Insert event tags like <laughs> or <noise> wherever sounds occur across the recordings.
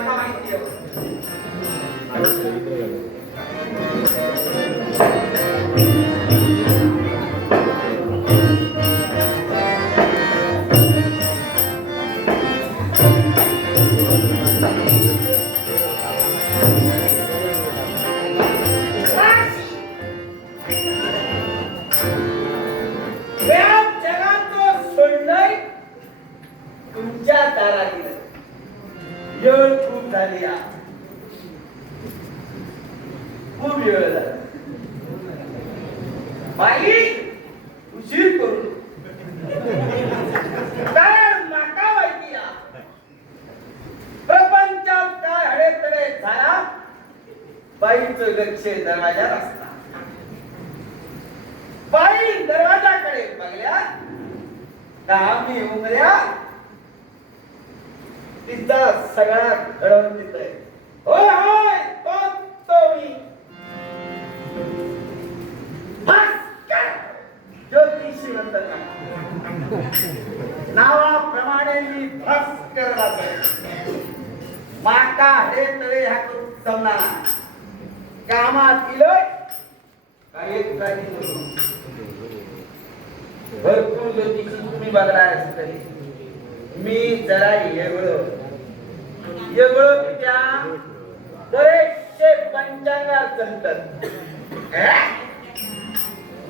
माका माहिती खूप वेळ झाला. बाई उशीर करून. कारण माहिती प्रपंचात काय हडेतडे झाला? बाईचं लक्ष दरवाजा रस्ता. बाई दरवाजाकडे बघल्या आम्ही उमऱ्या तिचा सगळा घडवून देतोय होय होय. नावाप्रमाणे मी भास्कर वाचय माका हे तळे ह्या करून जमणार कामात इलोय काय एक काही भरपूर ज्योतिषी तुम्ही बघणार तरी मी जरा येगळो येगळो त्या बरेचशे पंचांगार चलतात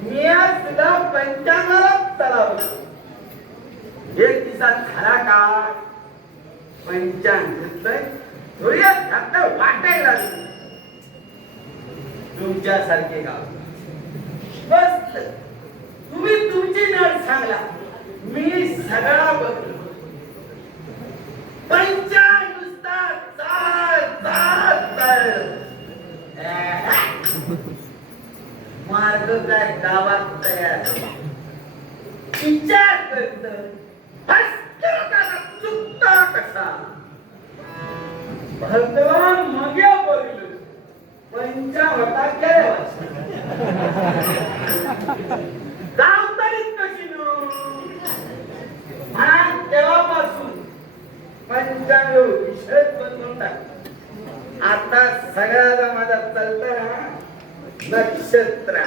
मी आज सुद्धा पंचांगालाच चला त्यांचा दिवसात झाला का? पंचांग घेतलंय. वाटायला तुमच्यासारखे गाव बस. तुम्ही तुमची नळ सांगला मी सगळा बघतो पंचांग नुसता चाल चाल चाल मार्ग काय गावात तयार? विचार करत. भगवान मागे बोललो. पंचा होता काम गावतारीच कशी नो तेव्हापासून पंचांग विषय बनवून टाक आता सगळ्याला माझा चालतं नक्षत्र.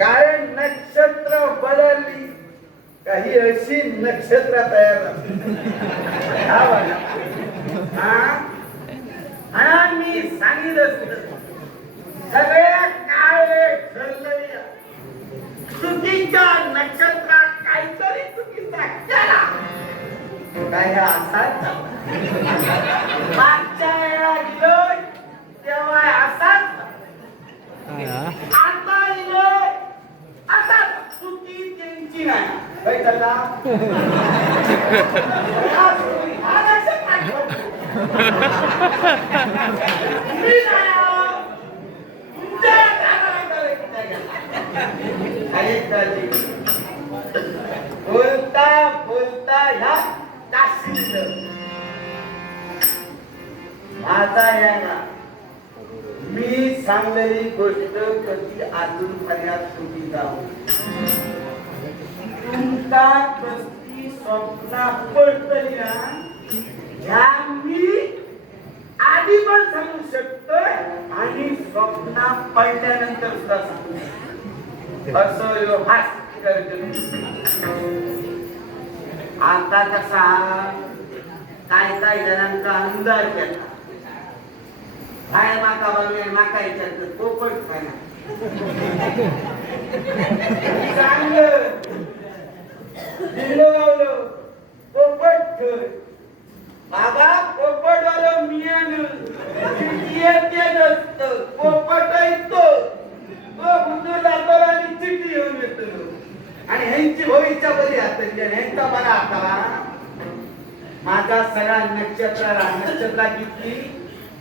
कारण नक्षत्र बदलली. काही अशी नक्षत्र तयार झाली. हा? मी सांगितलं सगळ्या काळे ठरलेल्या चुकीच्या नक्षत्रात काहीतरी चुकीचा केला काय असाच मागच्या वेळा गेलोय तेव्हा असाच आता गेलोय आता चुकी त्यांची नाही <laughs> झाला? हा चुकी, हा नक्षत्र मी नाही आहो. तुमच्या दाराला गेलोय कुठे गेला? ऐक दाजी. बोलता बोलता ह्या याला मी सांगलेली गोष्ट कधी अजून पर्यंत तुम्ही जाऊ तुमका कसली स्वप्ना पडतली ना ह्या मी आधी पण सांगू शकतोय आणि स्वप्ना पडल्यानंतर सुद्धा सांगू असं ह्यो भास्कर आता कसा काय काय जणांचा अंदाज घेतला बाहेर माका बघले माका विचारत पोपट खाना चांगलं. दिलं गावलं पोपट ठेव बाबा पोपट वालं मियान येते असत पोपट ऐकतो तो. हुजूर जातो आणि चिठ्ठी येऊन येतो. आणि ह्यांची भविष्या बरी असते. ह्यांचा बरा आता माझा सगळा नक्षत्र नक्षत्र किती?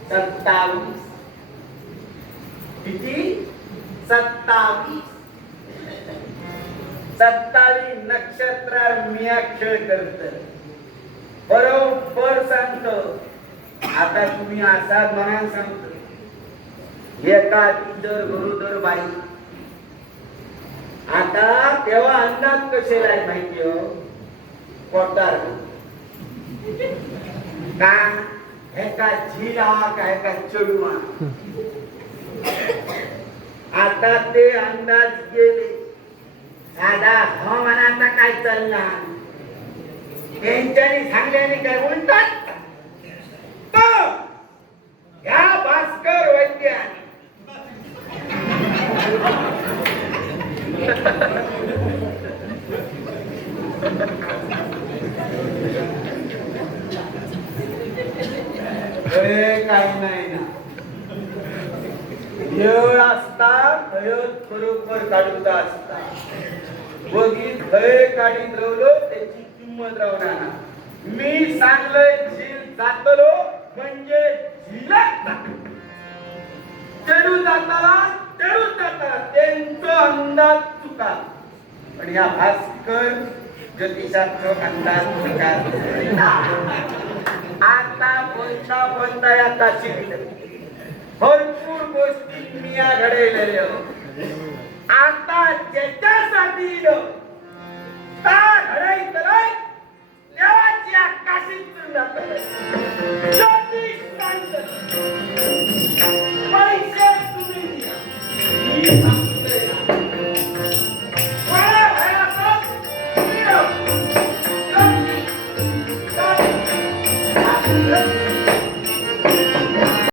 सत्तावीस. किती? सत्तावीस. सत्तावीस नक्षत्र मिया खेळ करत बरोबर सांगत. आता तुम्ही असाच मनान सांगतो. एका इतर गरोदर बाई. आता तेव्हा अंदाज कसे लाय माहिती हो? पोटार. का? एका झील काय का चढू आता ते अंदाज गेले. साधा हवामानाचा काय चालणार? त्यांच्यानी सांगल्याने काय बोलतात या भास्कर वैद्याने. काही नाही ना. देळ असता थंयच बरोबर काढूचा असता. बघित थंय काढीत रावलो त्याची किंमत रावणार मी सांगलंय झील जातलो म्हणजे झिलत चढू जाताला चढू जाताला त्यांचा अंदाज चुका. पण या भास्कर ज्योतिषाचा अंदाज चुका. आता बोलता बोलता या काशीत भरपूर गोष्टी मी या घडवलेल्या. आता ज्याच्यासाठी കേൾക്കാം